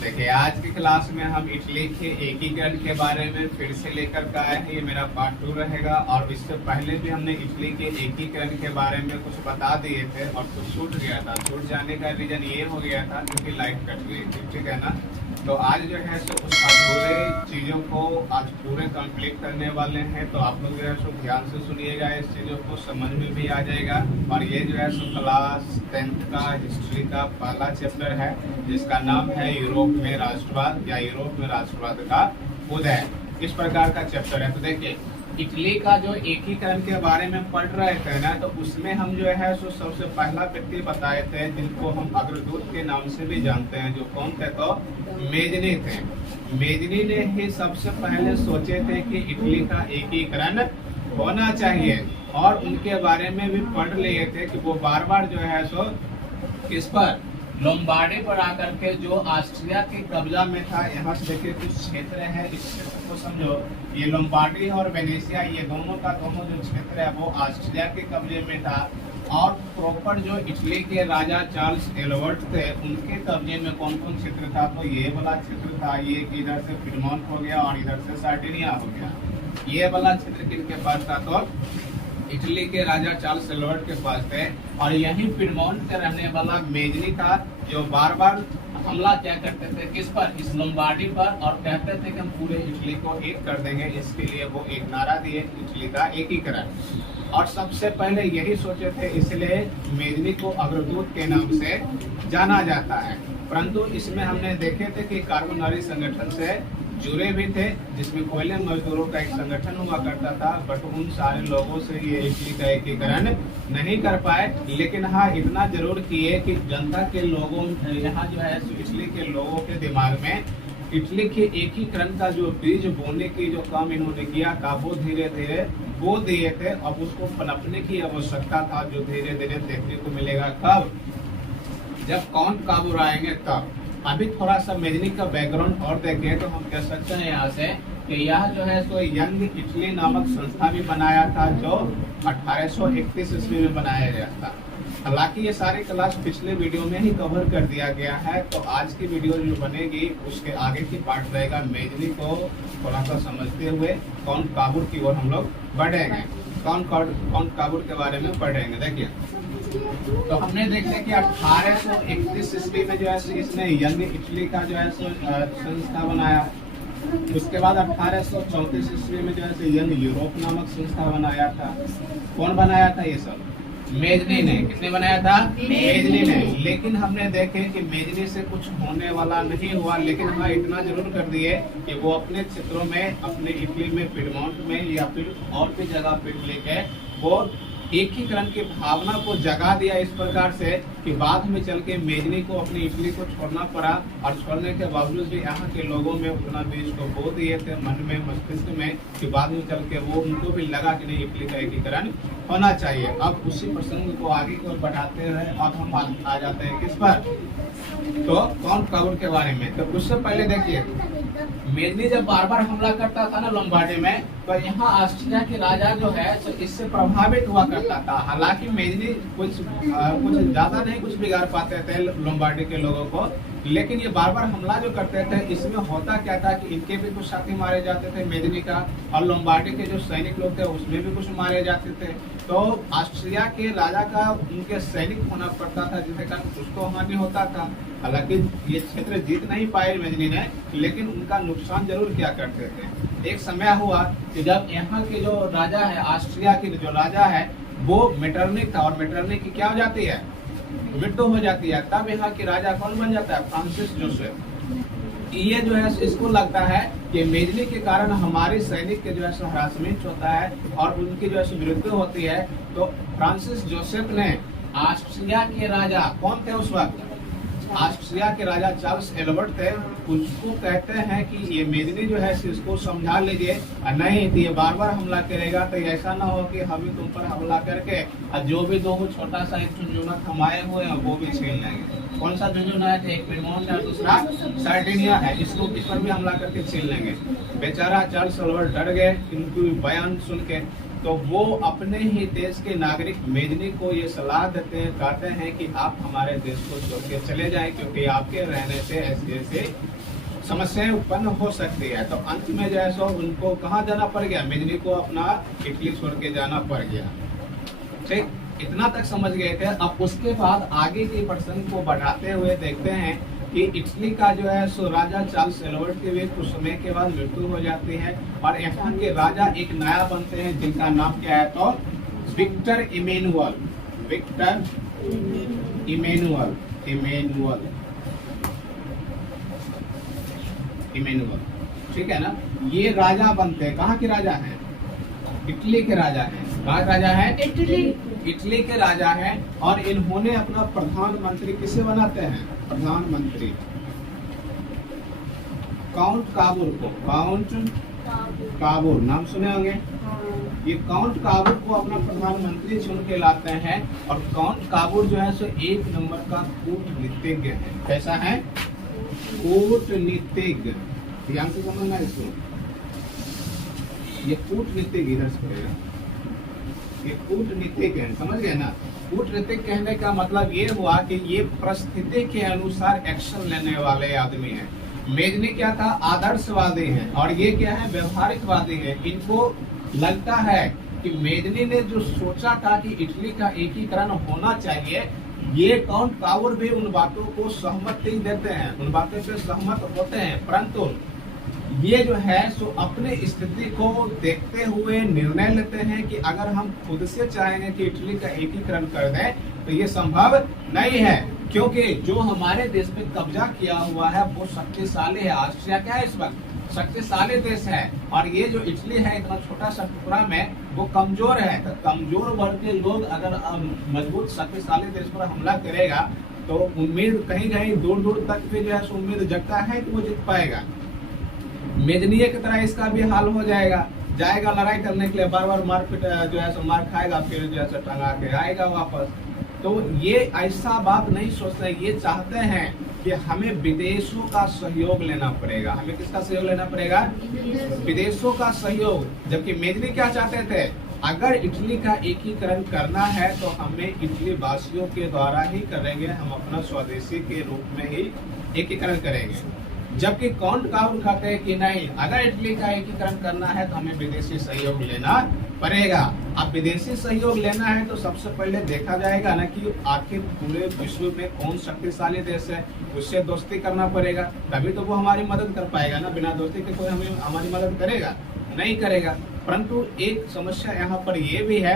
देखिए, आज की क्लास में हम इटली के एकीकरण के बारे में फिर से लेकर के आए हैं। ये मेरा पार्ट 2 रहेगा और इससे पहले भी हमने इटली के एकीकरण के बारे में कुछ बता दिए थे और कुछ छूट गया था। छूट जाने का रीजन ये हो गया था क्योंकि लाइट कट गई थी, ठीक है ना। तो आज जो है सो उस अधूरे चीज़ों को आज पूरे कंप्लीट करने वाले हैं। तो आप लोग जो है सो ध्यान से सुनिएगा, इस चीज़ों को समझ में भी आ जाएगा। और ये जो है सो क्लास 10th का हिस्ट्री का पहला चैप्टर है जिसका नाम है यूरोप में राष्ट्रवाद या यूरोप में राष्ट्रवाद का उदय। इस प्रकार का चैप्टर है। तो देखिए, इटली का जो एकीकरण के बारे में पढ़ रहे थे ना, तो उसमें हम जो है सो सबसे पहला व्यक्ति बताए थे जिनको हम अग्रदूत के नाम से भी जानते हैं। जो कौन थे? तो मेजनी थे। मेजनी ने ही सबसे पहले सोचे थे कि इटली का एकीकरण होना चाहिए और उनके बारे में भी पढ़ लिए थे कि वो बार बार जो है सो किस पर, लोम्बार्डी पर आकर के जो ऑस्ट्रिया के कब्जा में था। यहाँ से देखिए कुछ क्षेत्र है, इस क्षेत्र को समझो। ये लोम्बार्डी और वेनेशिया, ये दोनों का दोनों जो क्षेत्र है वो ऑस्ट्रिया के कब्जे में था। और प्रॉपर जो इटली के राजा चार्ल्स एडवर्ड थे उनके कब्जे में कौन कौन क्षेत्र था? तो ये वाला क्षेत्र था, ये इधर से पिडमोंट हो गया और इधर से सार्डिनिया हो गया। ये वाला क्षेत्र किनके पास था? तो इटली के राजा चार्ल्स एडवर्ड के पास थे। और यही पिडमोंट के रहने वाला मेजनी था जो बार बार हमला क्या करते थे? किस पर? इस लोम्बार्डी पर। और कहते थे कि हम पूरे इटली को एक कर देंगे। इसके लिए वो एक नारा दिए, इटली का एकीकरण। और सबसे पहले यही सोचे थे, इसलिए मेजनी को अग्रदूत के नाम से जाना जाता है। परंतु इसमें हमने देखे थे कि कार्बोनारी संगठन से जुड़े भी थे, जिसमें कोयले मजदूरों का एक संगठन हुआ करता था। बट उन सारे लोगों से ये इटली का एकीकरण नहीं कर पाए। लेकिन हाँ, इतना जरूर किए कि जनता के लोगों, यहाँ जो है इटली के लोगों के दिमाग में इटली के एकीकरण का जो बीज बोने की जो काम इन्होंने किया था वो धीरे धीरे बो दिए थे। अब उसको पनपने की आवश्यकता था, जो धीरे धीरे देखने को मिलेगा। कब? जब काउंट काबूर आएंगे तब। अभी थोड़ा सा मेजनी का बैकग्राउंड और देखें तो हम कह सकते हैं यहाँ से कि यह जो है सो यंग इटली नामक संस्था भी बनाया था जो 1831 ईस्वी में बनाया गया था। हालांकि ये सारी क्लास पिछले वीडियो में ही कवर कर दिया गया है। तो आज की वीडियो जो बनेगी उसके आगे की पार्ट रहेगा मेजनी को थोड़ा सा समझते हुए काउंट काबूर की ओर हम लोग बढ़ेंगे। काउंट काबूर के बारे में पढ़ेंगे। देखिए, तो हमने देखा कि 1831 ईस्वी में जो है इसने यंग इटली का जो है संस्था बनाया। उसके बाद 1834 ईस्वी में जो है यंग यूरोप नामक संस्था बनाया था। कौन बनाया था ये सब? मेजनी ने। किसने बनाया था? मेजनी ने। लेकिन हमने देखे कि मेजनी से कुछ होने वाला नहीं हुआ। लेकिन हाँ, इतना जरूर कर दिए कि वो अपने क्षेत्रों में, अपने इटली में, पिडमोंट में या फिर और भी जगह पे लेके वो एकीकरण की भावना को जगा दिया इस प्रकार से कि बाद में चल के मेजनी को अपनी इटली को छोड़ना पड़ा। और छोड़ने के बावजूद भी यहाँ के लोगों में उतना बीज को बो दिए थे मन में, मस्तिष्क में, कि बाद में चल के वो उनको भी लगा कि नहीं, इटली का एकीकरण होना चाहिए। अब उसी प्रसंग को आगे को बढ़ाते हुए अब हम आ जाते हैं किस पर? तो काउंट काबूर के बारे में। तो उससे पहले देखिए, मेजनी जब बार बार हमला करता था ना लोम्बार्डी में, तो यहाँ ऑस्ट्रिया के राजा जो है तो इससे प्रभावित हुआ करता था। हालांकि मेजनी कुछ ज्यादा नहीं कुछ बिगाड़ पाते थे लोम्बार्डी के लोगों को। लेकिन ये बार बार हमला जो करते थे, इसमें होता क्या था कि इनके भी कुछ साथी मारे जाते थे मेजनी का, और लोम्बार्डी के जो सैनिक लोग थे उसमें भी कुछ मारे जाते थे। तो ऑस्ट्रिया के राजा का उनके सैनिक होना पड़ता था, जिसके कारण कुछ तो हानि होता था। हालांकि ये क्षेत्र जीत नहीं पाए मेजनी ने, लेकिन उनका नुकसान जरूर किया करते थे। एक समय हुआ कि जब यहाँ के जो राजा है, ऑस्ट्रिया के जो राजा है वो मेटरनिक था, और मेटरनिक की क्या हो जाती है? मृत्यु हो जाती है। तब यहाँ के राजा कौन बन जाता है? Francis Joseph. ये जो है इसको लगता है कि मेजनी के कारण हमारे सैनिक के जो है हरासमेंट होता है और उनकी जो है मृत्यु होती है। तो फ्रांसिस जोसेफ ने ऑस्ट्रिया के राजा, कौन थे उस वक्त? ऑस्ट्रिया के राजा चार्ल्स एडवर्ड थे। उसको कहते हैं कि ये मेजनी जो है इसको समझा लीजिए, नहीं तो ये बार बार हमला करेगा, तो ऐसा ना हो कि हम ही तुम पर हमला करके और जो भी दो छोटा सा एक झुंझुना थमाए हुए हैं वो भी छीन लेंगे। कौन सा झुंझुना है? एक पिडमोंट है, दूसरा सार्डिनिया है। इसको इस पर भी हमला करके छीन लेंगे। बेचारा चार्ल्स एडवर्ड डर गए इनकी बयान सुन के। तो वो अपने ही देश के नागरिक मेजनी को ये सलाह देते हैं, कहते हैं कि आप हमारे देश को छोड़ के चले जाएं, क्योंकि आपके रहने से ऐसे ऐसे समस्याएं उत्पन्न हो सकती है। तो अंत में जो है सो उनको कहाँ जाना पड़ गया, मेजनी को अपना इटली छोड़ के जाना पड़ गया। ठीक, इतना तक समझ गए थे। अब उसके बाद आगे के प्रसंग को बढ़ाते हुए देखते हैं कि इटली का जो है सो राजा चार्ल्स एडवर्ड की भी कुछ समय के बाद मृत्यु हो जाती है और यहाँ के राजा एक नया बनते हैं जिनका नाम क्या है, तो Victor Emmanuel. Victor Emmanuel, Emmanuel, Emmanuel, ठीक है ना। ये राजा बनते हैं, कहाँ के राजा हैं, इटली के राजा हैं। कहाँ राजा है, इटली, इटली के राजा हैं। और इन्होंने अपना प्रधानमंत्री किसे बनाते हैं, प्रधानमंत्री काउंट काबुल को, काउंट काबुल नाम सुने होंगे। ये काउंट काबुल को अपना प्रधानमंत्री चुन के लाते हैं। और काउंट काबुल जो है सो एक नंबर का कूटनीतिज्ञ है। कैसा है, कूटनीतिज्ञ। ध्यान से समझना इसको, ये कूटनीतिज्ञ इधर से पड़ेगा, ये कूटनीतिज्ञ है, समझ गए ना। कूटनीतिज्ञ कहने का मतलब ये हुआ कि ये परिस्थिति के अनुसार एक्शन लेने वाले आदमी हैं। मेजनी क्या था, आदर्शवादी है, और ये क्या है, व्यवहारिकवादी है। इनको लगता है कि मेजनी ने जो सोचा था कि इटली का एकीकरण होना चाहिए, ये काउंट काबुल भी उन बातों को सहमति देते हैं, उन बातों से सहमत होते हैं। परंतु ये जो है सो अपने स्थिति को देखते हुए निर्णय लेते हैं कि अगर हम खुद से चाहेंगे कि इटली का एकीकरण कर दें तो ये संभव नहीं है, क्योंकि जो हमारे देश पे कब्जा किया हुआ है वो शक्तिशाली है। ऑस्ट्रिया क्या है इस वक्त, शक्तिशाली देश है, और ये जो इटली है इतना छोटा सा टुकड़ा में वो कमजोर है। तो कमजोर वर्ग के लोग अगर मजबूत शक्तिशाली देश पर हमला करेगा तो उम्मीद कहीं कहीं दूर दूर तक भी जो है उम्मीद जगता है कि वो जीत पाएगा। मेजनीय की तरह इसका भी हाल हो जाएगा, जाएगा लड़ाई करने के लिए, बार बार मारपीट जो है सो मार खाएगा, फिर जो है टंगा के आएगा वापस। तो ये ऐसा बात नहीं सोचते, ये चाहते हैं कि हमें विदेशों का सहयोग लेना पड़ेगा। हमें किसका सहयोग लेना पड़ेगा, विदेशों का सहयोग। जबकि मेजनी क्या चाहते थे, अगर इटली का एकीकरण करना है तो हमें इटली वासियों के द्वारा ही करेंगे, हम अपना स्वदेशी के रूप में ही एकीकरण करेंगे। जबकि काउंट काबुल कहते हैं कि नहीं, अगर इटली का एकीकरण करना है तो हमें विदेशी सहयोग लेना पड़ेगा। अब विदेशी सहयोग लेना है तो सबसे पहले देखा जाएगा ना कि आखिर पूरे विश्व में कौन शक्तिशाली देश है, उससे दोस्ती करना पड़ेगा, तभी तो वो हमारी मदद कर पाएगा ना। बिना दोस्ती के कोई हमारी मदद करेगा नहीं करेगा। परंतु एक समस्या यहाँ पर ये भी है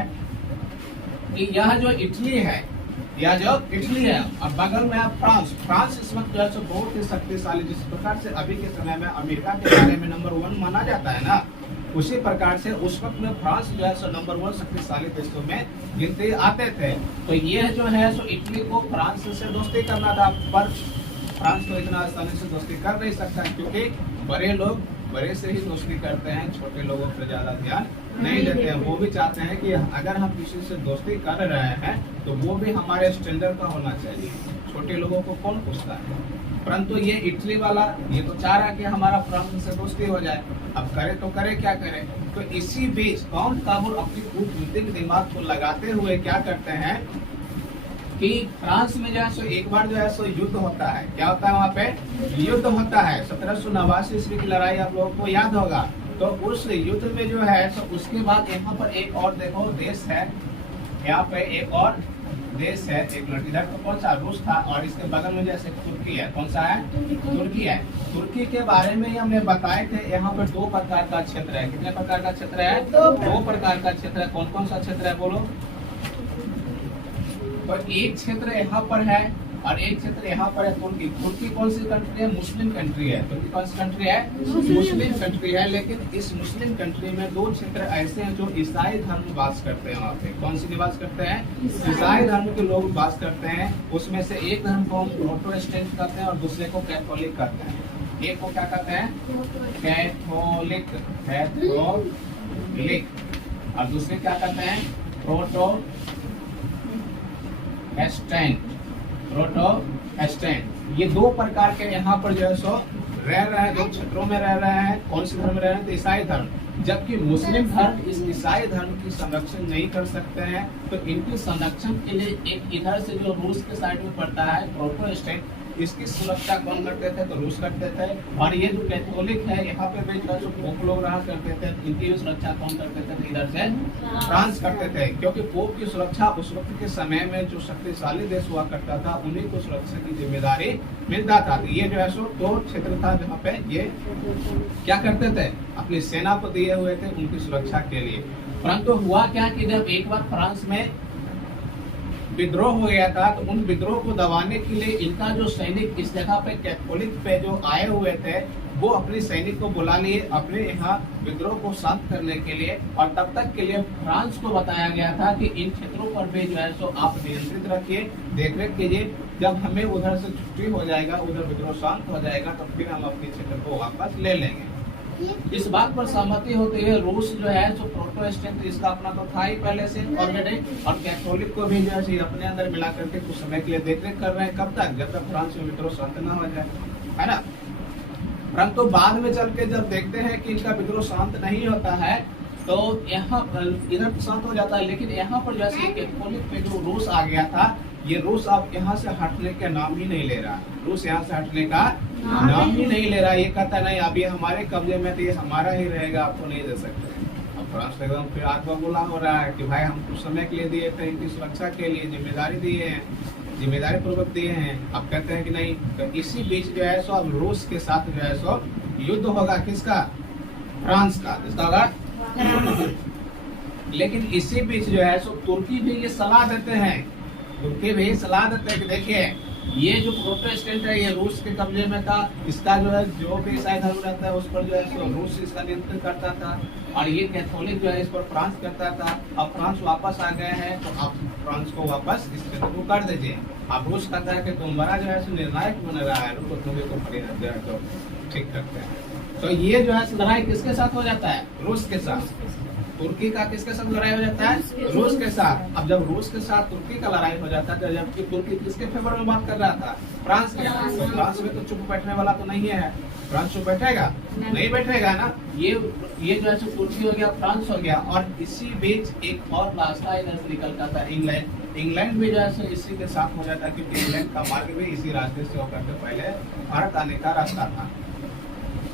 कि यह जो इटली है, यह जो इटली है, और बगल में फ्रांस, फ्रांस इस वक्त जो है बहुत ही शक्तिशाली, जिस प्रकार से अभी के समय में अमेरिका के बारे में नंबर 1 माना जाता है ना, उसी प्रकार से उस वक्त में फ्रांस जो है नंबर 1 शक्तिशाली देशों में गिनते आते थे। तो यह जो है सो इटली को फ्रांस से दोस्ती करना था, पर फ्रांस तो इतना आसानी से दोस्ती कर नहीं सकता, क्योंकि बड़े लोग बड़े से ही दोस्ती करते हैं, छोटे लोगों पर ज्यादा ध्यान नहीं देते हैं। वो भी चाहते हैं कि अगर हम किसी से दोस्ती कर रहे हैं तो वो भी हमारे स्टैंडर्ड का होना चाहिए, छोटे लोगों को कौन पूछता है। परंतु ये इटली वाला ये तो चाह रहा है कि हमारा फ्रांस से दोस्ती हो जाए। अब करे तो करे क्या करे। तो इसी बीच काउंट काबुल अपनी कूटनीतिक दिमाग को लगाते हुए क्या करते हैं कि फ्रांस में जो है सो एक बार जो है सो युद्ध होता है। क्या होता है वहाँ पे, युद्ध होता है। 1789 ईस्वी की लड़ाई आप लोगों को याद होगा। तो उस युद्ध में जो है तो उसके बाद यहाँ पर एक और देखो देश है, यहाँ पे एक और देश है, एक इधर तो कौन सा, रूस था, और इसके बगल में जैसे तुर्की है। कौन सा है, तुर्की है। तुर्की के बारे में हमने बताए थे, यहाँ पर 2 प्रकार का क्षेत्र है। कितने प्रकार का क्षेत्र है, 2 प्रकार का क्षेत्र है। कौन कौन सा क्षेत्र है बोलो। तो एक क्षेत्र यहाँ पर है और एक क्षेत्र यहाँ पर है तुर्की। तुर्की कौन सी कंट्री है, मुस्लिम कंट्री है। तुर्की कौन सी कंट्री है, मुस्लिम कंट्री है। लेकिन इस मुस्लिम कंट्री में 2 क्षेत्र ऐसे हैं जो ईसाई धर्म वास करते हैं। वहाँ पे कौन सी निवास करते हैं, ईसाई धर्म के लोग वास करते हैं। उसमें से एक धर्म को प्रोटेस्टेंट कहते हैं और दूसरे को कैथोलिक कहते हैं। एक को क्या कहते हैं, कैथोलिक, कैथोलिक, और दूसरे क्या कहते हैं, प्रोटेस्टेंट। ये 2 प्रकार के यहाँ पर जो है सो रह रहे हैं, जो क्षेत्रों में रह रहे हैं, कौन से धर्म में रह रहे हैं, तो ईसाई धर्म। जबकि मुस्लिम धर्म इस ईसाई धर्म की संरक्षण नहीं कर सकते हैं, तो इनकी संरक्षण के लिए एक इधर से जो रूस के साइड में पड़ता है प्रोटेस्टेंट, इसकी सुरक्षा कौन करते थे, तो रूस करते थे। और ये जो कैथोलिक है यहाँ पे भी जो पोप लोग रहा करते थे, इनकी भी सुरक्षा कौन करते थे, तो इधर से फ्रांस करते थे। क्योंकि पोप की सुरक्षा उस वक्त के समय में जो शक्तिशाली देश हुआ करता था, उन्हीं को सुरक्षा की जिम्मेदारी मिलता था। ये जो है सो दो क्षेत्र था जहाँ पे ये क्या करते थे, अपनी सेना को दिए हुए थे उनकी सुरक्षा के लिए। परंतु हुआ क्या कि जब एक बार फ्रांस में विद्रोह हो गया था, तो उन विद्रोह को दबाने के लिए इनका जो सैनिक इस जगह पे कैथोलिक पे जो आए हुए थे, वो अपने सैनिक को बुला लिए अपने यहाँ विद्रोह को शांत करने के लिए। और तब तक के लिए फ्रांस को बताया गया था कि इन क्षेत्रों पर भी जो है सो आप नियंत्रित रखिए, देखरेख कीजिए। जब हमें उधर से छुट्टी हो जाएगा, उधर विद्रोह शांत हो जाएगा, तो फिर हम अपने क्षेत्र को वापस ले लेंगे। इस बात पर सहमति होती है। रूस जो है जो प्रोटेस्टेंट, इसका अपना तो था ही पहले से ऑलरेडी, और कैथोलिक को भी जो है अपने अंदर मिला करके कुछ समय के लिए देखरेख कर रहे हैं। कब तक, जब तक फ्रांस में विद्रोह शांत न हो जाए, है ना। परंतु बाद में चल के जब देखते हैं कि इनका विद्रोह शांत नहीं होता है, तो यहाँ इधर शांत हो जाता है, लेकिन यहाँ पर जैसे कैथोलिक पे जो रूस आ गया था, ये रूस अब यहाँ से हटने का नाम ही नहीं ले रहा। रूस यहाँ से हटने का नाम ही नहीं ले रहा। ये कहता नहीं अब ये हमारे कब्जे में, तो ये हमारा ही रहेगा, आपको नहीं दे सकते। अब फ्रांस एकदम फिर आत्मबोला हो रहा है कि भाई हम कुछ समय के लिए दिए थे, इनकी सुरक्षा के लिए जिम्मेदारी दिए हैं, जिम्मेदारी पूर्वक दिए हैं। अब कहते हैं कि नहीं। तो इसी बीच जो है सो अब रूस के साथ जो है सो युद्ध होगा, किसका, फ्रांस का, किसका होगा। लेकिन इसी बीच जो है सो तुर्की भी ये सलाह देते हैं, तुर्की भी सलाह देते हैं कि देखिए ये जो प्रोटेस्टेंट है ये रूस के कब्जे में था, इसका जो है जो भी ईसाई धर्म रहता है उस पर जो है सो रूस इसका नियंत्रण करता था, और ये कैथोलिक जो है इस पर फ्रांस करता था। अब फ्रांस वापस आ गए हैं, तो आप फ्रांस को वापस इस क्षेत्र को कर दीजिए। अब रूस कहता है कि तुम्हारा जो है सो निर्णायक बन रहा है, रुको तुम्हें तो ठीक करते हैं। तो ये जो है लड़ाई किसके साथ हो जाता है, रूस के साथ। तुर्की का किसके साथ लड़ाई हो जाता है, रूस के साथ। अब जब रूस के साथ तुर्की का लड़ाई हो जाता है, तो जबकि तुर्की किसके फेवर में बात कर रहा था, फ्रांस के। तो फ्रांस में तो चुप बैठने वाला तो नहीं है, फ्रांस चुप बैठेगा नहीं बैठेगा ना। ये जो है तुर्की हो गया, फ्रांस हो गया, और इसी बीच एक और रास्ता इधर से निकलता था, इंग्लैंड। इंग्लैंड भी जो है इसी के साथ हो जाता है, क्योंकि इंग्लैंड का मार्ग भी इसी रास्ते से होकर के पहले भारत आने का रास्ता था।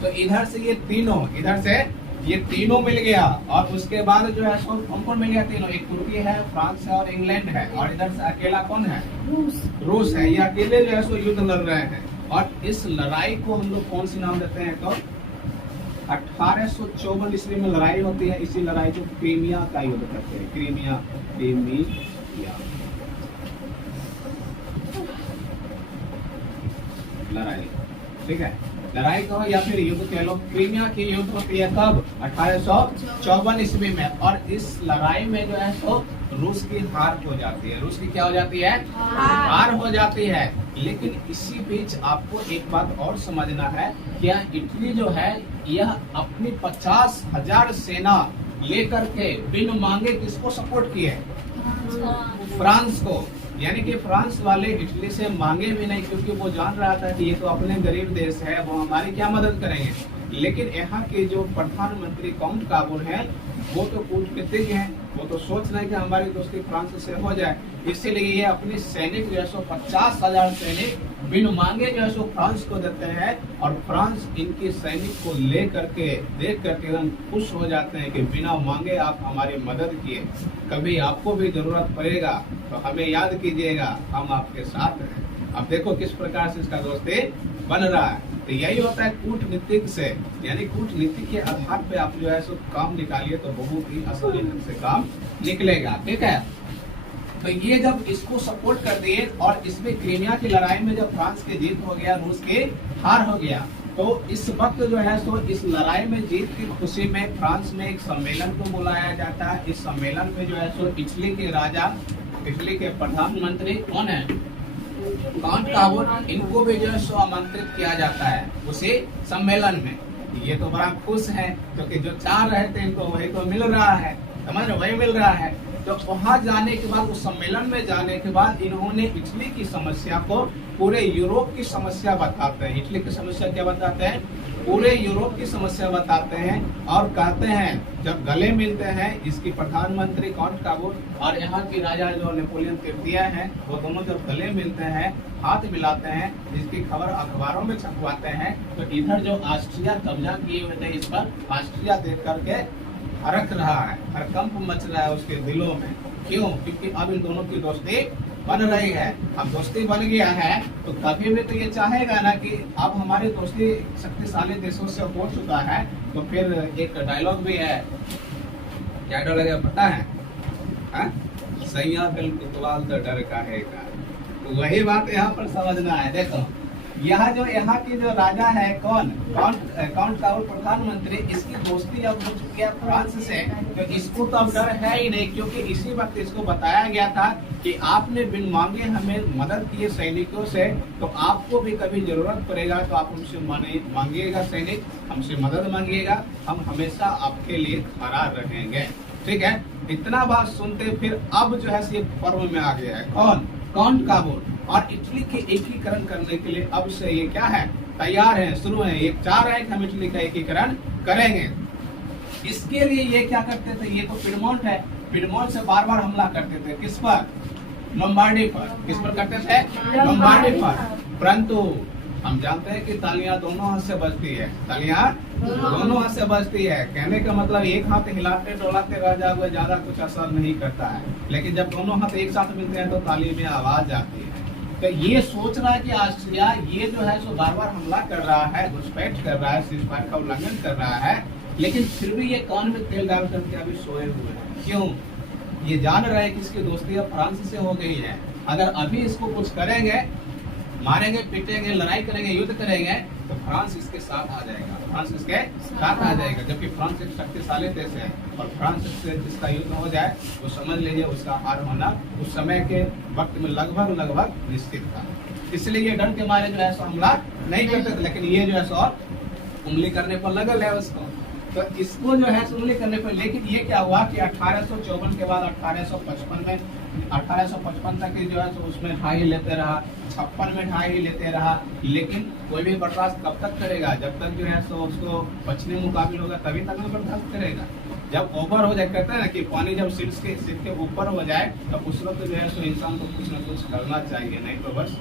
तो इधर से ये तीनों, इधर से ये तीनों मिल गया, और उसके बाद जो है कौन मिल गया, तीनों, एक तुर्की है, फ्रांस है और इंग्लैंड है, और इधर से अकेला कौन है, रूस है। ये अकेले जो है सो युद्ध लड़ रहे हैं। और इस लड़ाई को हम लोग कौन सी नाम देते हैं, तो 1854 ईस्वी में लड़ाई होती है। इसी लड़ाई को क्रीमिया का युद्ध कहते हैं, क्रीमिया लड़ाई, ठीक है। लड़ाई कहो या फिर युद्ध कह लो, क्रीमिया की युद्ध होती है कब, 1854 ईस्वी में। और इस लड़ाई में जो है तो रूस की हार हो जाती है। रूस की क्या हो जाती है, हार हो जाती है। लेकिन इसी बीच आपको एक बात और समझना है, क्या इटली जो है यह अपनी 50,000 सेना लेकर के बिन मांगे किसको सपोर्ट किए, फ्रांस को। यानी कि फ्रांस वाले इटली से मांगे भी नहीं, क्योंकि वो जान रहा था कि ये तो अपने गरीब देश है, वो हमारी क्या मदद करेंगे। लेकिन यहाँ के जो प्रधानमंत्री काउंट काबुल हैं, वो तो कूटनीतिज्ञ हैं, वो तो सोच रहे हैं कि हमारी दोस्ती फ्रांस से हो जाए। इसीलिए ये अपनी सैनिक जो है सो 50,000 सैनिक बिन मांगे जो है सो फ्रांस को देते हैं, और फ्रांस इनकी सैनिक को ले करके देख करके एकदम खुश हो जाते हैं कि बिना मांगे आप हमारी मदद किए, कभी आपको भी जरूरत पड़ेगा तो हमें याद कीजिएगा, हम आपके साथ हैं। अब देखो किस प्रकार से इसका दोस्ती बन रहा है। तो यही होता है कूटनीतिक से, यानी कूटनीति के आधार पे आप जो है सो काम निकालिए तो बहुत ही आसानी से काम निकलेगा, ठीक है। तो ये जब इसको सपोर्ट कर दिए, और इसमें क्रीमिया की लड़ाई में जब फ्रांस की जीत हो गया, रूस की हार हो गया, तो इस वक्त जो है सो इस लड़ाई में जीत की खुशी में फ्रांस में एक सम्मेलन को बुलाया जाता है। इस सम्मेलन में जो है सो इटली के राजा, इटली के प्रधानमंत्री कौन है, काउंट काबुल, इनको भी जो है सो आमंत्रित किया जाता है उसी सम्मेलन में। ये तो बड़ा खुश है, क्योंकि जो चाह रहे थे इनको वही तो मिल रहा है, समझ रहे, वही मिल रहा है। तो वहां जाने के बाद, उस सम्मेलन में जाने के बाद इन्होंने इटली की समस्या को पूरे यूरोप की समस्या बताते हैं। इटली की समस्या क्या बताते हैं? पूरे यूरोप की समस्या बताते हैं और कहते हैं, जब गले मिलते हैं इसकी प्रधानमंत्री काउंट काबूल और यहाँ की राजा जो नेपोलियन तृतीय हैं, वो दोनों जब गले मिलते हैं, हाथ मिलाते हैं, इसकी खबर अखबारों में छपवाते हैं, तो इधर जो ऑस्ट्रिया कब्जा किए हुए थे इस पर, ऑस्ट्रिया देख करके हरक रहा है, हरकंप मच रहा है उसके दिलों में। क्यों? क्योंकि अब इन दोनों की दोस्ती बन रही है। अब दोस्ती बन गया है तो कभी भी तो ये चाहेगा ना कि अब हमारी दोस्ती शक्तिशाली देशों से हो चुका है, तो फिर एक डायलॉग भी है, क्या डायलॉग है पता है? सैया बिल कुतवाल तो डर का है का। तो वही बात यहाँ पर समझना है। देखो यहाँ की जो राजा है काउंट काबूल प्रधानमंत्री, इसकी दोस्ती अब हो चुकी है फ्रांस से, तो इसको तो अब डर है ही नहीं, क्योंकि इसी वक्त इसको बताया गया था कि आपने बिन मांगे हमें मदद किए सैनिकों से, तो आपको भी कभी जरूरत पड़ेगा तो आप हमसे मांगिएगा, सैनिक हमसे मदद मांगिएगा, हम हमेशा आपके लिए खड़ा रहेंगे। ठीक है, इतना बात सुनते फिर अब जो है ये पर्व में आ गया है काउंट काबूल, और इटली के एकीकरण करने के लिए अब से ये क्या है, तैयार है, शुरू है, ये चाह रहे हैं कि हम इटली का एकीकरण करेंगे। इसके लिए ये क्या करते थे, ये तो पिडमोंट है, पिडमोंट से बार बार हमला करते थे, किस पर? लोम्बार्डी पर। किस पर करते थे? लोम्बार्डी पर। परंतु हम जानते हैं कि तालियां दोनों हाथ से बजती है, तालियां दोनों हाथ से बजती है। कहने का मतलब एक हाथ हिलाते डोलाते रह जाओगे, ज्यादा कुछ असर नहीं करता है, लेकिन जब दोनों हाथ एक साथ मिलते हैं तो ताली में आवाज आती है। तो ये सोच रहा है कि ऑस्ट्रिया ये जो है सो बार बार हमला कर रहा है, घुसपैठ कर रहा है, सीजफायर का उल्लंघन कर रहा है, लेकिन फिर भी ये कान में तेल डाल करके अभी सोए हुए हैं। क्यों? ये जान रहे हैं कि इसकी दोस्ती अब फ्रांस से हो गई है, अगर अभी इसको कुछ करेंगे, मारेंगे, पीटेंगे, लड़ाई करेंगे, युद्ध करेंगे, तो फ्रांस इसके साथ आ जाएगा, फ्रांस इसके साथ आ जाएगा, जबकि फ्रांस एक शक्तिशाली देश है और फ्रांस से जिसका युद्ध हो जाए वो समझ लीजिए उसका हार होना उस समय के वक्त में लगभग निश्चित था। इसलिए ये डर के मारे जो है सो हमला नहीं करते थे, लेकिन ये जो है सो उंगली करने पर लगल है उसको, तो इसको जो है उंगली करने पर। लेकिन ये क्या हुआ कि 1854 के बाद 1855 तक जो है तो उसमें ढाई लेते रहा, 56 में ढाई लेते रहा, लेकिन कोई भी बर्दाश्त कब तक करेगा? जब तक जो है सो उसको पश्चिमी मुकाबिल होगा तभी तक में बर्दाश्त करेगा। जब ओवर हो जाए, कहते हैं ना कि पानी जब सिर के ऊपर हो जाए तो उस वक्त जो है सो इंसान को कुछ न कुछ करना चाहिए, नहीं तो बस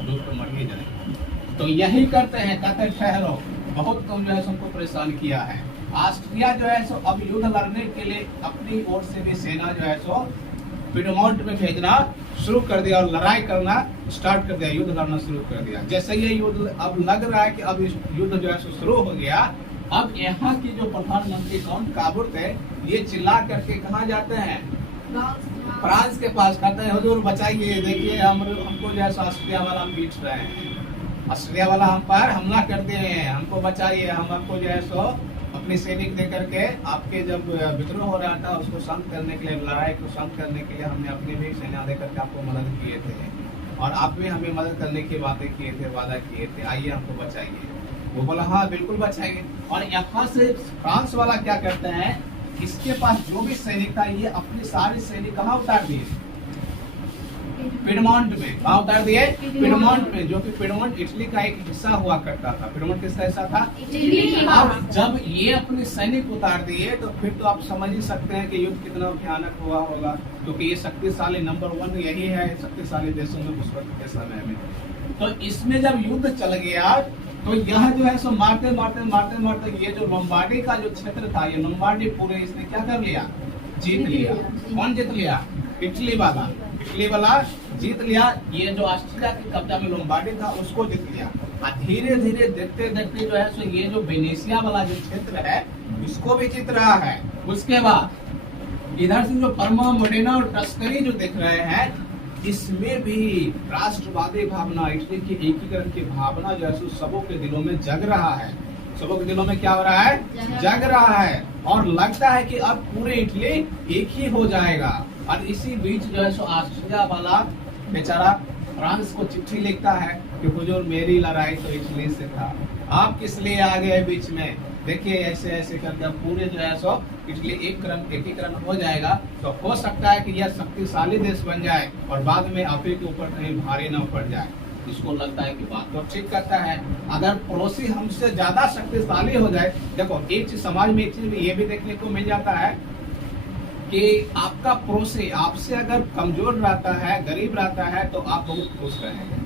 डूब तो मर ही जाएगा। तो यही करते हैं, कहते ठहरो, बहुत तो जो है सबको परेशान किया है। ऑस्ट्रिया जो है सो अब युद्ध लड़ने के लिए अपनी ओर से भी सेना जो है सो पिडमोंट में भेजना शुरू कर दिया और लड़ाई करना स्टार्ट कर दिया, युद्ध लड़ना शुरू कर दिया। जैसे ये युद्ध अब लग रहा है कि अब इस युद्ध जो है सो शुरू हो गया, अब यहाँ की जो प्रधानमंत्री काउंट काबूल थे, ये चिल्ला करके कहाँ जाते हैं? फ्रांस के पास। कहते हैं हुजूर बचाइए, देखिए हमको जो है ऑस्ट्रिया वाला पीट रहे हैं, ऑस्ट्रिया वाला हम पर हमला कर दिए हैं, हमको बचाइए, हम आपको जो है सो अपने सैनिक दे करके आपके जब विद्रोह हो रहा था उसको शांत करने के लिए, लड़ाई को शांत करने के लिए हमने अपनी भी सेना दे करके आपको मदद किए थे और आप भी हमें मदद करने की बातें किए थे, वादा किए थे, आइए हमको बचाइए। वो बोला हाँ बिल्कुल बचाएंगे। और यहाँ से फ्रांस वाला क्या करते हैं, इसके पास जो भी सैनिक था ये अपनी सारी सैनिक कहाँ उतार दिए? पिडमोंट में। कहाँ उतार दिए? पिडमोंट में, जो कि पिडमोंट इटली का एक हिस्सा हुआ करता था। पिडमोंट किसका हिस्सा था? अब जब ये अपने सैनिक उतार दिए तो फिर तो आप समझ ही सकते हैं कि युद्ध कितना भयानक हुआ होगा, क्योंकि ये शक्तिशाली नंबर 1 यही है शक्तिशाली देशों में उस वक्त के समय में। तो इसमें जब युद्ध चल गया तो यह जो है सो मारते मारते ये जो लोम्बार्डी का जो क्षेत्र था, ये लोम्बार्डी पूरे इसने क्या कर लिया? जीत लिया। कौन जीत लिया? इटली वाला जीत लिया। ये जो ऑस्ट्रिया के कब्जा में लोम्बार्डी था उसको जीत लिया। और धीरे धीरे देखते जो है सो ये जो वेनेशिया वाला जो क्षेत्र है उसको भी जीत रहा है। उसके बाद इधर से जो पर्मा, मोडेना और टस्करी जो देख रहे हैं, इसमें भी राष्ट्रवादी भावना, इटली की एकीकरण की भावना जो है सो सबों के दिलों में जग रहा है। सबों के दिलों में क्या हो रहा है? जग रहा है। और लगता है कि अब पूरे इटली एक ही हो जाएगा। और इसी बीच जो है सो ऑस्ट्रिया वाला बेचारा फ्रांस को चिट्ठी लिखता है कि हुजूर मेरी लड़ाई तो इटली से था, आप किस लिए आ गए बीच में। देखिए ऐसे ऐसे करके पूरे जो है सो इटली एकीकरण हो जाएगा, तो हो सकता है कि यह शक्तिशाली देश बन जाए और बाद में आप ही के ऊपर कहीं भारी न पड़ जाए। इसको लगता है कि बात तो ठीक करता है। अगर पड़ोसी हमसे ज्यादा शक्तिशाली हो जाए, देखो एक चीज समाज में एक चीज ये भी देखने को मिल जाता है कि आपका पड़ोसी आपसे अगर कमजोर रहता है, गरीब रहता है, तो आप बहुत खुश रहेंगे।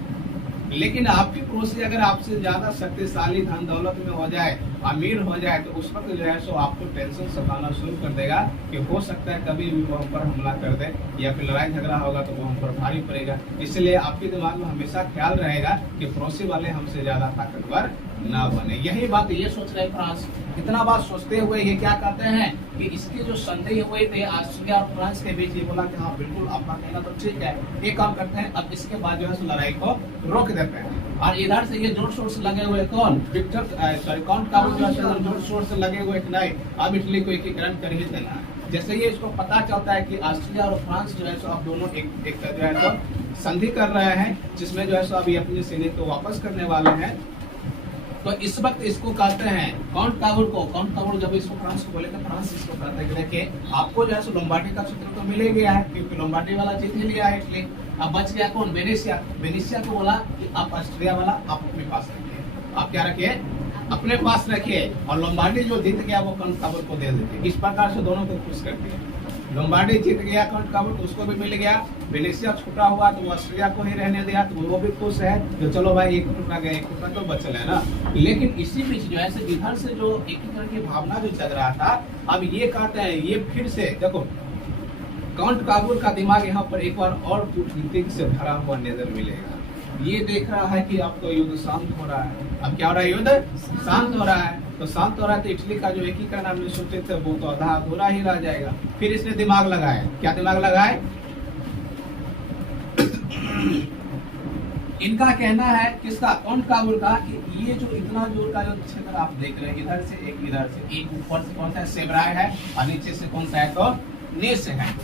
लेकिन आपके पड़ोसी अगर आपसे ज्यादा शक्तिशाली, धन दौलत में हो जाए, अमीर हो जाए, तो उस वक्त जो है सो आपको टेंशन सताना शुरू कर देगा कि हो सकता है कभी भी वो हम पर हमला कर दे या फिर लड़ाई झगड़ा होगा तो वो हम पर भारी पड़ेगा। इसलिए आपके दिमाग में हमेशा ख्याल रहेगा कि पड़ोसी वाले हमसे ज्यादा ताकतवर ना बने। यही बात ये सोच रहे फ्रांस। इतना बात सोचते हुए ये क्या कहते हैं कि इसके जो संदेह हुए थे ऑस्ट्रिया और फ्रांस के बीच, ये बोला कि हाँ बिल्कुल आपका कहना तो ठीक है, ये काम करते हैं, अब इसके बाद जो है लड़ाई को रोक देते हैं। और इधर से ये जोर शोर से लगे हुए कौन कौन काबुल जो है जोर शोर से लगे हुए कि नहीं अब इटली को एकीकरण कर ही देना है। जैसे ये इसको पता चलता है कि ऑस्ट्रिया और फ्रांस जो है सो अब दोनों एक जो है सो संधि कर रहे हैं, जिसमें जो है सो अभी अपनी सैनिक को वापस करने वाले हैं। तो इस वक्त इसको कहते हैं काउंट काबुल जब इसको फ्रांस को बोले तो फ्रांस इसको कहते हैं कि देखिए आपको जो है लोम्बार्डी का क्षेत्र तो मिल ही गया है, क्योंकि लोम्बार्डी वाला जीत ही लिया है इटली। अब बच गया कौन? वेनेशिया को बोला कि आप ऑस्ट्रिया वाला आप अपने पास रखिए, आप क्या रखिए अपने पास रखिए, और लोम्बार्डी जो जीत गया वो काउंट काबुल को दे देते। इस प्रकार से दोनों को खुश करते हैं। लोम्बार्डी जीत गया काउंट काबुल, उसको भी मिल गया। वेनेशिया छूटा हुआ तो ऑस्ट्रिया को ही रहने दिया, तो वो भी खुश है तो चलो भाई एक टुकड़ा गया, एक टुकड़ा तो बचल है ना। लेकिन इसी बीच जो है इधर से जो एकीकरण की भावना जो जग रहा था, अब ये कहते हैं ये फिर से देखो काउंट काबुल का दिमाग यहाँ पर एक बार और कूटनीति से भरा हुआ नजर मिलेगा। ये देख रहा है कि अब तो युद्ध शांत हो रहा है। अब क्या हो रहा है? युद्ध शांत हो रहा है। तो शांत हो रहा है तो इटली का जो एकीकरण हमने सोचे थे वो तो आधा अधूरा ही रह जाएगा। फिर इसने दिमाग लगाया, क्या दिमाग लगाए? इनका कहना है किसका? काउंट काबुल का, कि ये जो इतना जोर का जो क्षेत्र आप देख रहे हैं, इधर से एक ऊपर से कौन सा सेब्राय है और नीचे से कौन सा है तो नेस है।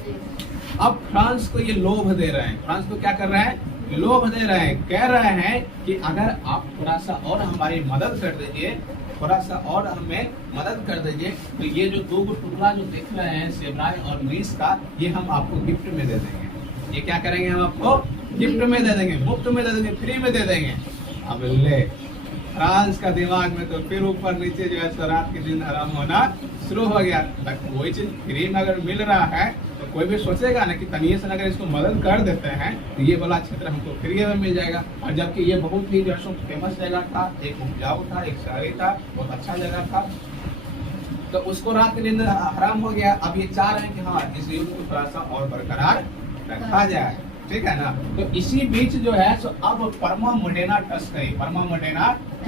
अब फ्रांस को ये लोभ दे रहे हैं, फ्रांस को क्या कर रहे हैं? लोभ दे रहे हैं, कह रहे हैं कि अगर आप थोड़ा सा और हमारी मदद कर दीजिए, थोड़ा सा और हमें मदद कर दीजिए, तो ये जो दो टुकड़ा जो देख रहे हैं सेब्राय और नीस का, ये हम आपको गिफ्ट में दे देंगे। ये क्या करेंगे? हम आपको गिफ्ट में दे देंगे, मुफ्त में दे देंगे, फ्री में दे देंगे। अब ले फ्रांस का दिमाग में तो फिर ऊपर नीचे जो है रात के दिन आराम होना शुरू हो गया। वही चीज फ्री में अगर मिल रहा है तो कोई भी सोचेगा ना कि तनिए से अगर इसको मदद कर देते हैं तो ये वाला क्षेत्र हमको फ्री में मिल जाएगा। और जबकि ये बहुत ही जो है फेमस जगह था, एक उपजाऊ था, एक शहरी था, बहुत अच्छा जगह था, तो उसको रात के दिन हराम हो गया। अब ये चाह रहे हैं कि हाँ इस युद्ध को थोड़ा सा और बरकरार रखा जाए, ठीक है ना। तो इसी बीच जो है सो अब परमा मोडेना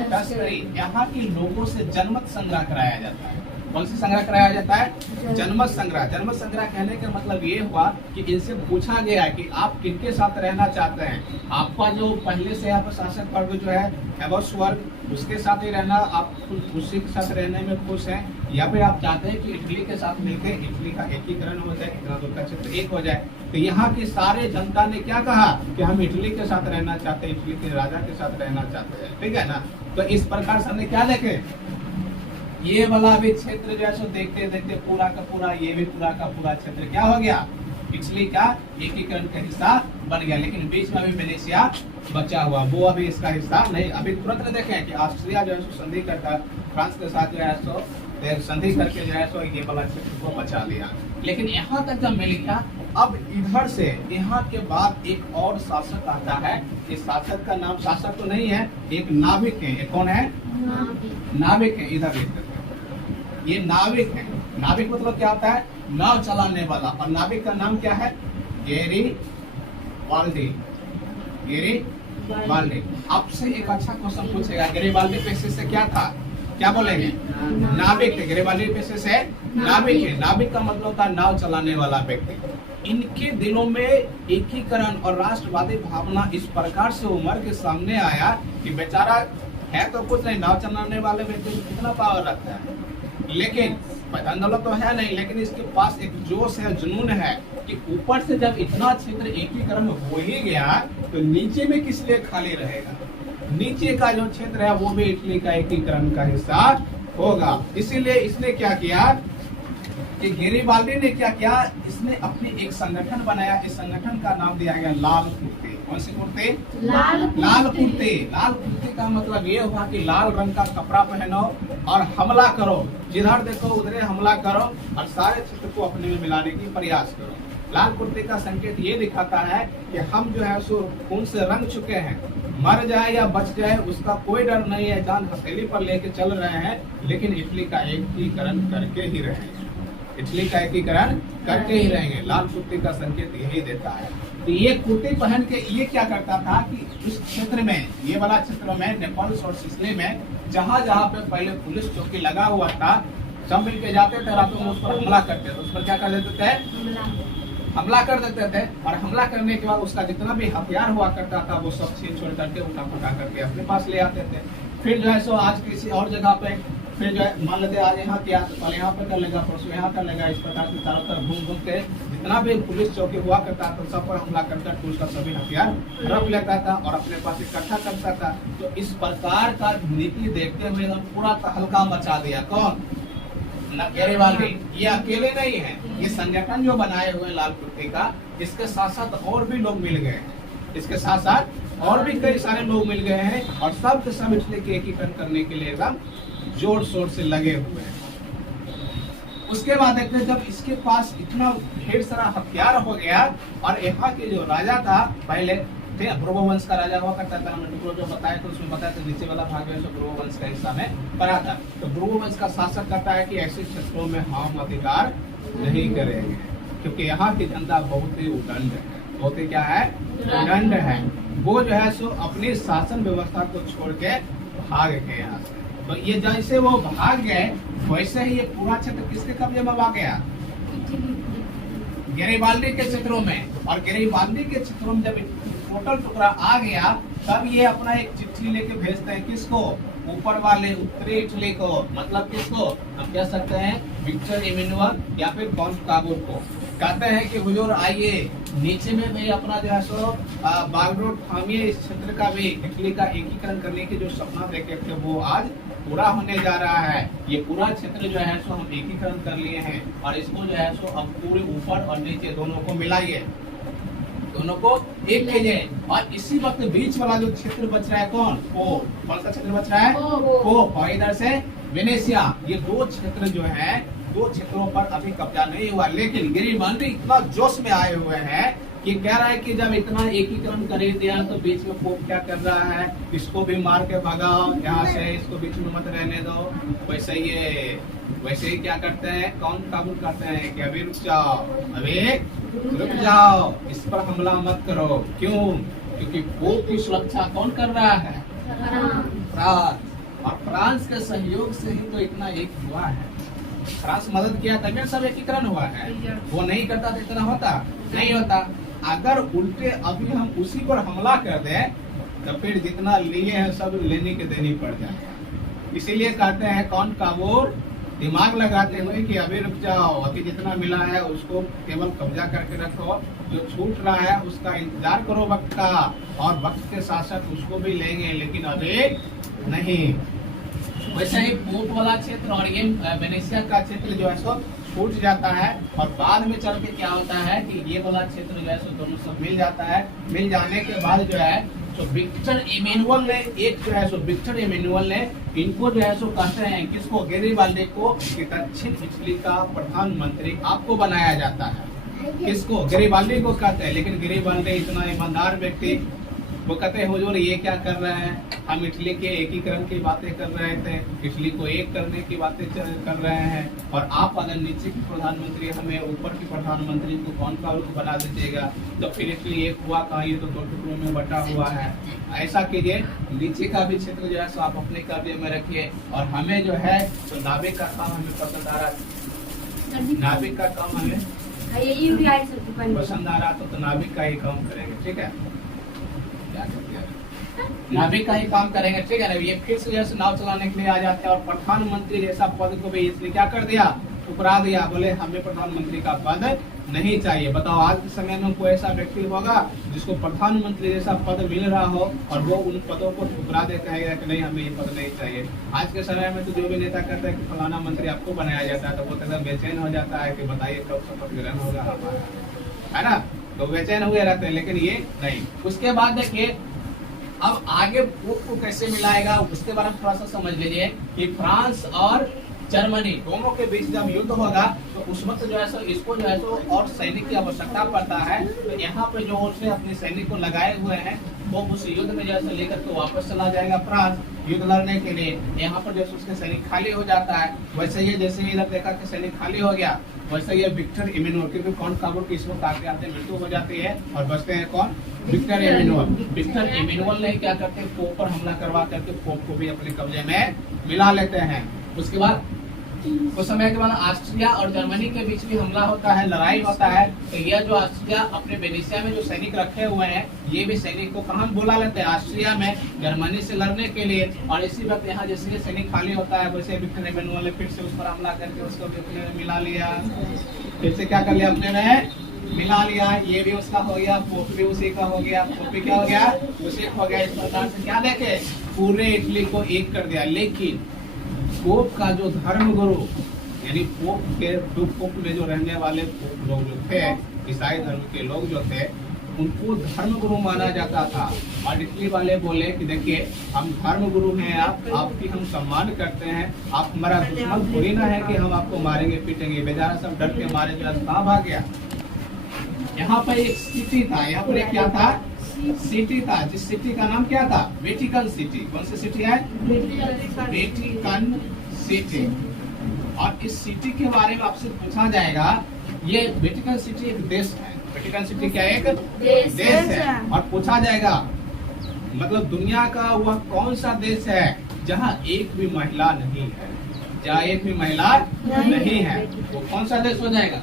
तस्करी यहाँ के लोगों से जनमत संग्रह कराया जाता है। कौन सी संग्रह कराया जाता है? जनमत संग्रह। जनमत संग्रह कहने का मतलब ये हुआ कि इनसे पूछा गया कि आप किनके साथ रहना चाहते हैं। आपका जो पहले से यहाँ पर शासक वर्ग जो है हैबस वर्ग, उसके साथ ही रहना, आप उसी के साथ रहने में खुश हैं, या फिर आप चाहते हैं कि इटली के साथ मिलकर इटली का एकीकरण हो जाए, इतना दूर का क्षेत्र एक हो जाए। तो यहाँ की सारे जनता ने क्या कहा कि हम इटली के साथ रहना चाहते हैं, इटली के राजा के साथ रहना चाहते हैं, ठीक है ना। तो इस प्रकार से हमने क्या देखे, ये वाला भी क्षेत्र जो है देखते देखते पूरा का पूरा, ये भी पूरा का पूरा क्षेत्र क्या हो गया? इटली का एकीकरण का हिस्सा बन गया। लेकिन बीच में अभी वेनेशिया बचा हुआ, वो अभी इसका हिस्सा नहीं। अभी तुरंत देखें कि ऑस्ट्रिया जो है संधि करता फ्रांस के साथ जो है संधि करके जो है ये वाला क्षेत्र को बचा लिया। लेकिन यहाँ तक जब मिल गया, अब इधर से यहाँ के बाद एक और शासक आता है। इस शासक का नाम, शासक तो नहीं है, एक नाविक है। कौन है? नाविक है। इधर ये नाविक है। नाविक मतलब क्या होता है? नाव चलाने वाला। और नाविक का नाम क्या है? गैरीबाल्डी। आपसे एक अच्छा क्वेश्चन पूछेगा, गैरीबाल्डी पेशे से क्या था? क्या बोलेंगे? नाविक थे। गैरीबाल्डी पेशे से नाविक है। नाविक का मतलब होता है नाव चलाने वाला व्यक्ति। इनके दिलों में एकीकरण और राष्ट्रवादी भावना इस प्रकार से उमर के सामने आया कि बेचारा है तो कुछ नहीं, नाव चलाने वाले व्यक्ति कितना पावर रखता है। लेकिन पैदान दौलत तो है नहीं, लेकिन इसके पास एक जोश है, जुनून है कि ऊपर से जब इतना क्षेत्र एकीकरण हो ही गया तो नीचे में किस लिए खाली रहेगा। नीचे का जो क्षेत्र है वो भी इटली का एकीकरण का हिस्सा होगा। इसीलिए इसने क्या किया कि गेरिबाल्डी ने क्या किया, इसने अपनी एक संगठन बनाया। इस संगठन का नाम दिया गया लाल कुर्ते। कौन से कुर्ते? लाल कुर्ते। लाल कुर्ते का मतलब ये हुआ कि लाल रंग का कपड़ा पहनो और हमला करो, जिधर देखो उधर हमला करो और सारे क्षेत्र को अपने में मिलाने की प्रयास करो। लाल कुर्ते का संकेत ये दिखाता है कि हम जो है सो खून से रंग चुके हैं, मर जाए या बच जाए उसका कोई डर नहीं है, जान हथेली पर लेके चल रहे हैं, लेकिन इटली का एकीकरण करके ही रहेंगे। इटली का एकीकरण करके ही रहेंगे। लाल कुर्ते का संकेत यही देता है। तो ये कुर्ते पहन के ये क्या करता था कि उस क्षेत्र में, ये वाला क्षेत्र में, नेपल्स और सिसिली में जहाँ जहाँ पे पहले पुलिस चौकी लगा हुआ था, सब मिल के जाते थे, रातों में उस पर हमला करते थे। उस पर क्या कर देते थे? हमला कर देते थे। और हमला करने के बाद उसका जितना भी हथियार हुआ करता था वो सब छीन छोड़ करके उठा फटा करके अपने पास ले आते थे। फिर जो है सो आज किसी और जगह पे फिर जो है मान लेते आज यहाँ किया तो कल यहाँ पे कर लेगा, परसों यहाँ कर लेगा। इस प्रकार से चारों तरफ घूम घूम के जितना भी पुलिस चौकी हुआ करता था सब पर हमला करके उसका सभी हथियार रख लेता था और अपने पास इकट्ठा करता था। तो इस प्रकार का नीति देखते हुए पूरा तहलका मचा दिया। कौन? गेरिबाल्डी। ये अकेले नहीं है, ये संगठन जो बनाए हुए लाल कुर्ते का, इसके साथ साथ और भी लोग मिल गए हैं। इसके साथ साथ और भी कई सारे लोग मिल गए हैं और सब के सब इटली के एकीकरण करने के लिए एकदम जोर शोर से लगे हुए हैं। उसके बाद देखते हैं जब इसके पास इतना ढेर सारा हथियार हो गया और यहाँ के जो राजा था पहले ब्रुवो वंश का राजा हुआ करता था, हमने जो बताया तो उसमें बताया तो नीचे वाला भाग में ब्रुवो वंश का हिस्सा में पड़ा था। तो ब्रुवो वंश का शासक कहता है कि ऐसे क्षेत्रों में हम अधिकार नहीं करेंगे क्योंकि यहाँ की जनता बहुत ही उदंड है। बहुत ही क्या है? उदंड है। वो जो है सो अपनी शासन व्यवस्था को छोड़ के भाग गए यहाँ से। तो ये जैसे वो भाग गए वैसे ही ये पूरा क्षेत्र किसके कब्जे में आ गया? गेरिबाल्डी के क्षेत्रों में। और गेरिबाल्डी के क्षेत्रों में जब टोटल टुकड़ा आ गया तब ये अपना एक चिट्ठी लेके भेजते हैं। किसको? ऊपर वाले उत्तरी इटली को। मतलब किसको? हम कह सकते हैं विक्टर इमैनुअल या फिर कॉन्स्टेबल को। कहते हैं कि हुजूर आइए, नीचे में भी अपना जो है सो बागडोर थामिए। इस क्षेत्र का भी इटली का एकीकरण करने की जो सपना देखे थे वो आज पूरा होने जा रहा है। ये पूरा क्षेत्र जो है सो हम एकीकरण कर लिए हैं और इसको जो है सो अब पूरे ऊपर और नीचे दोनों को मिलाइए, दोनों को एक कीजिए। और इसी वक्त बीच वाला जो क्षेत्र बच रहा है कौन सा क्षेत्र बच रहा है? और इधर से वेनेशिया। ये दो क्षेत्र जो है, दो क्षेत्रों पर अभी कब्जा नहीं हुआ। लेकिन गेरिबाल्डी इतना जोश में आए हुए हैं कि कह रहा है कि जब इतना एकीकरण कर दिया तो बीच में पोप क्या कर रहा है, इसको भी मार के भगाओ यहाँ से, इसको बीच में मत रहने दो। वैसे ही क्या करते हैं, कौन काबू करते हैं कि अभी रुक जाओ, अभी रुक जाओ, इस पर हमला मत करो। क्यों? क्योंकि पोप की सुरक्षा कौन कर रहा है? फ्रांस। और फ्रांस के सहयोग से ही तो इतना एक हुआ है। फ्रांस मदद किया तभी सब एकीकरण हुआ है। वो नहीं करता तो इतना होता नहीं होता। अगर उल्टे अभी हम उसी पर हमला कर दें तो फिर जितना लिए हैं सब लेने के देनी पड़ जाएगा। इसीलिए कहते हैं कौन काबूर दिमाग लगाते हुए कि अभी रुक जाओ, अभी जितना मिला है उसको केवल कब्जा करके रखो, जो छूट रहा है उसका इंतजार करो वक्त का, और वक्त के साथ साथ उसको भी लेंगे लेकिन अभी नहीं। वैसे ही पोप वाला क्षेत्र और ये वेनेशिया का क्षेत्र जो है सो छूट जाता है और बाद में चल के क्या होता है कि ये वाला क्षेत्र जो है सो दोनों सब मिल जाता है। मिल जाने के बाद जो है सो विक्टर इमैनुअल ने विक्टर इमैनुअल ने इनको जो है सो कहते हैं किसको? गेरिबाल्डी को कि दक्षिण इटली का प्रधानमंत्री आपको बनाया जाता है। किसको? गेरिबाल्डी को कहते हैं। लेकिन गेरिबाल्डी इतना ईमानदार व्यक्ति, वो कहते हैं हुजूर ये क्या कर रहे हैं, हम इटली के एकीकरण की बातें कर रहे थे, इटली को एक करने की बातें कर रहे हैं, और आप अगर नीचे की प्रधानमंत्री हमें ऊपर की प्रधानमंत्री को कौन का रूप बना दीजिएगा तो फिर इटली एक हुआ कहा, ये तो दो टुकड़ों में बटा हुआ है। ऐसा कीजिए, नीचे का भी क्षेत्र जो है सो आप अपने कब्जे में रखिए, और हमें जो है तो नाविक का काम हमें पसंद आ रहा, नाविक का काम हमें पसंद आ रहा तो नाविक का ही काम करेंगे। ठीक है, क्या नाभिक का ही काम करेंगे, ठीक है ना। ये फिर से जैसे नाव चलाने के लिए आ जाते हैं और प्रधानमंत्री जैसा पद को भी इसने क्या कर दिया, ठुकरा दिया। बोले हमें प्रधानमंत्री का पद नहीं चाहिए। बताओ आज के समय में कोई ऐसा व्यक्ति होगा जिसको प्रधानमंत्री जैसा पद मिल रहा हो और वो उन पदों को ठुकरा दे, कहेगा कि नहीं हमें ये पद नहीं चाहिए। आज के समय में तो जो भी नेता कहता है कि फलाना मंत्री आपको बनाया जाता है तो वो एकदम बेचैन हो जाता है कि बताइए कब शपथ ग्रहण होगा हमारा, है ना। तो बेचैन हुए रहते हैं, लेकिन ये नहीं। उसके बाद देखिए अब आगे पोप को कैसे मिलाएगा उसके बारे में थोड़ा सा समझ लीजिए कि फ्रांस और जर्मनी दोनों के बीच जब युद्ध होगा तो उस वक्त जो है सो इसको जो है सो और सैनिक की आवश्यकता पड़ता है। तो यहाँ पे जो उसने अपने सैनिक को लगाए हुए हैं वो उस युद्ध में जो है लेकर के वापस चला जाएगा फ्रांस युद्ध लड़ने के लिए। यहाँ पर जो उसके सैनिक खाली हो जाता है, वैसे ये जैसे इधर देखा कि सैनिक खाली हो गया, वैसे ये विक्टर इमेनुअल, क्योंकि कौन काबुल की इसमें आते आते मृत्यु हो जाती है और बचते हैं कौन, विक्टर इमेनुअल। विक्टर इमेनुअल ने क्या करते हैं, पोप पर हमला करवा करके पोप को भी अपने कब्जे में मिला लेते हैं। उसके बाद कुछ समय के बाद ऑस्ट्रिया और जर्मनी के बीच भी हमला होता है, लड़ाई होता है। तो यह जो ऑस्ट्रिया अपने वेनेसिया में जो सैनिक रखे हुए हैं ये भी सैनिक को कहाँ बुला लेते हैं, ऑस्ट्रिया में, जर्मनी से लड़ने के लिए। और इसी वक्त यहाँ जैसे सैनिक खाली होता है वैसे विक्टर इमेनुअल ने फिर से उस पर हमला करके उसको भी अपने में मिला लिया। फिर से क्या कर लिया, अपने में मिला लिया। ये भी उसका हो गया, पोप भी उसी का हो गया, पोप भी क्या हो गया, उसी हो गया। इस प्रकार से क्या देखे पूरे इटली को एक कर दिया। लेकिन पोप का जो धर्म गुरु यानी पोप के पोप में जो रहने वाले लोग जो थे, ईसाई धर्म के लोग जो थे, उनको धर्म गुरु माना जाता था। और इटली वाले बोले कि देखिए हम धर्म गुरु हैं, आपकी हम सम्मान करते हैं, आप हमारा दुश्मन थोड़ी ना है कि हम आपको मारेंगे पीटेंगे। बेचारा सब डर के मारे जो कहाँ भाग गया। यहाँ पर एक सिटी था, यहाँ पर एक क्या था, सिटी था, जिस सिटी का नाम क्या था, वेटिकन सिटी। कौन सी सिटी है, वेटिकन सिटी। और इस सिटी के बारे में आपसे पूछा जाएगा, ये वेटिकन सिटी एक देश है। वेटिकन सिटी क्या एक देश है। और पूछा जाएगा मतलब दुनिया का वह कौन सा देश है जहाँ एक भी महिला नहीं है, जहाँ एक भी महिला नहीं है, वो कौन सा देश हो जाएगा,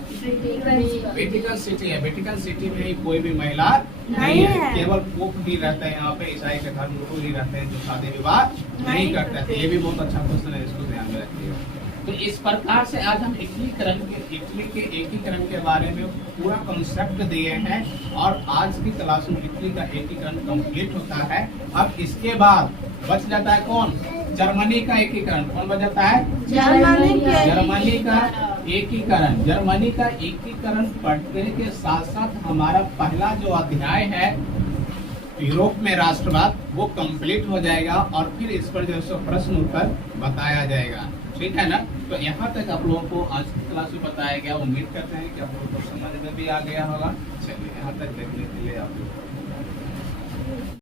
वेटिकन सिटी है। वेटिकन सिटी में ही कोई भी महिला नहीं है, केवल पोप ही रहते हैं यहाँ पे, ईसाई के धर्म गुरु ही रहते हैं जो शादी विवाह नहीं करते थे। ये भी बहुत अच्छा क्वेश्चन है, इसको ध्यान में रखिए। तो इस प्रकार से आज हम इटली के एकीकरण के बारे में पूरा कॉन्सेप्ट दिए हैं और आज की क्लास में इटली का एकीकरण कंप्लीट होता है। अब इसके बाद बच जाता है कौन, जर्मनी का एकीकरण। कौन बच जाता है, जर्मनी का एकीकरण। जर्मनी का एकीकरण पढ़ने के साथ साथ हमारा पहला जो अध्याय है यूरोप में राष्ट्रवाद वो कंप्लीट हो जाएगा और फिर इस पर जो है प्रश्न उत्तर बताया जाएगा, ठीक है ना। तो यहाँ तक आप लोगों को आज की क्लास में बताया गया। उम्मीद करते हैं कि आप लोगों को समझ में भी आ गया होगा। चलिए यहाँ तक देखने के लिए आप